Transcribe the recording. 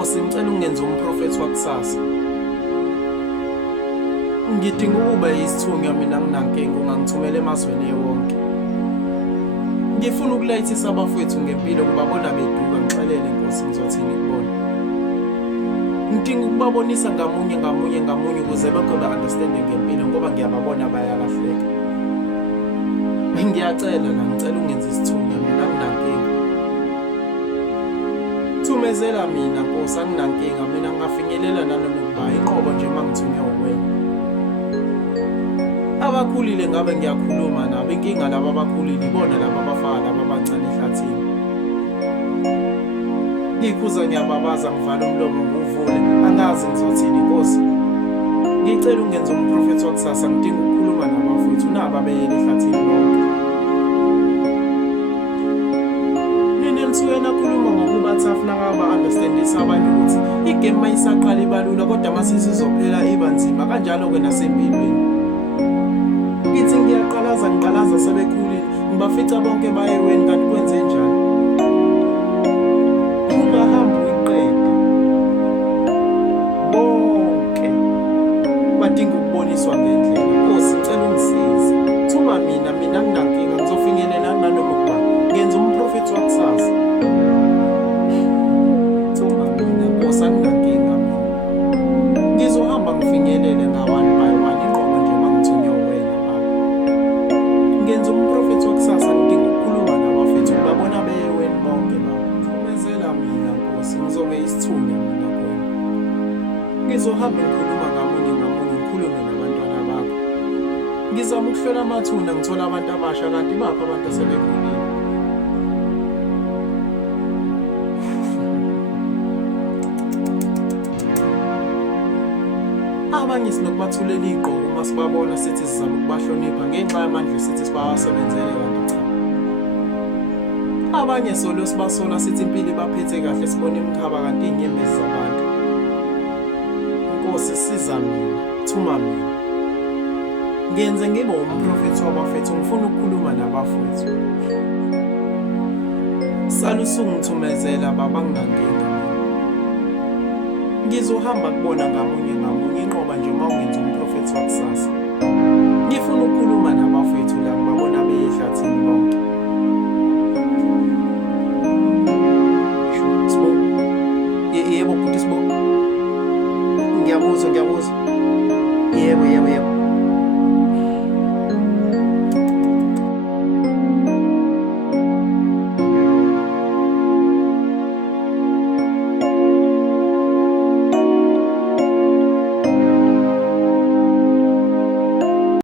Nkosi, ngicela ungenze umprofethi wakusasa. Ngidinga ukuba yisithunywa mina nginankinga, ungangithumela emazweni ewonke. Ngifuna ukulayithisa abafowethu ngempilo, ngibabona beduka, ngixelele Nkosi ngizothini kubona. Ngidinga ukubabonisa ngamunye ukuze bonke ba-understande ngempilo ngoba ngiyababona bayalahleka. Ngiyacela la, ngicela ungenze isithunywa mina nginankinga. Thumezela mina Nkosi, anginankinga, mina ngingafinyelela nanoma ukuba inqobo nje uma ngithunywe uwena. Abakhulile ngabe ngiyakhuluma nabo, inkinga laba abakhulile ibona laba abafaka laba abancane ehlathini. Ngikhuza ngiyababaza, ngivala umlomo ngiwuvule, angazi ngizothini Nkosi. Ngicela ungenze umprofethi wakusasa, ngidinga ukukhuluma nabafowethu nabo abeyele ehlathini bonke. Nina nisuke nakhuluma ngokuba thafu nangaba-understandisa abantu ukuthi igame mayisaqala ibalula kodwa masisizophela iba nzima, kanjalo-ke nasempilweni. Ngithi ngiqalaza sebekhulile, ngibafica bonke bayeweni kanti kwenze njani? Ungahamba uyiqede. Bonke badinga ukuboniswa ngendlela. Nkosi, ngicela ungisize. Thuma mina nginankinga, ngizofinyelela nanoma ukuba ngenza umprofethi wakusasa. Thuma mina Nkosi, anginankinga mina. Ngizohamba ngifinyelele nga-one by one, inqobo nje uma ngithunywe uwena Baba. Ngenza umprofethi wakusasa, ngidinga ukukhuluma nabafethu ngibabona beyeweni bonke Baba. Thumezela mina Nkosi, ngizobe isithunywa mina kuwena. Ngizohamba ngikhuluma ngamunye, ngikhulume nabantwana bakho. Ngizama ukuhlola amathuna, ngithola abantu abasha kanti baphi abantu asebekhulile. Abanye sinokubathulela igqoko uma sibabona sithi sizama ukubahlonipha ngenxa yamandla sithi sibawasebenzele kanti cha. Abanye solo sibasola sithi impilo ibaphethe kahle, sibona imkhaba kanti iy'nyembezi zabantu. Nkosi, siza mina, thuma mina. Ngenze ngibe umprofethi wabafethu, ngifuna ukukhuluma nabafethu. Sala usungithumezela Baba, nginankinga. Ngizohamba kubona ngamunye, inqoba nje uma ungenza umprofethi wakusasa.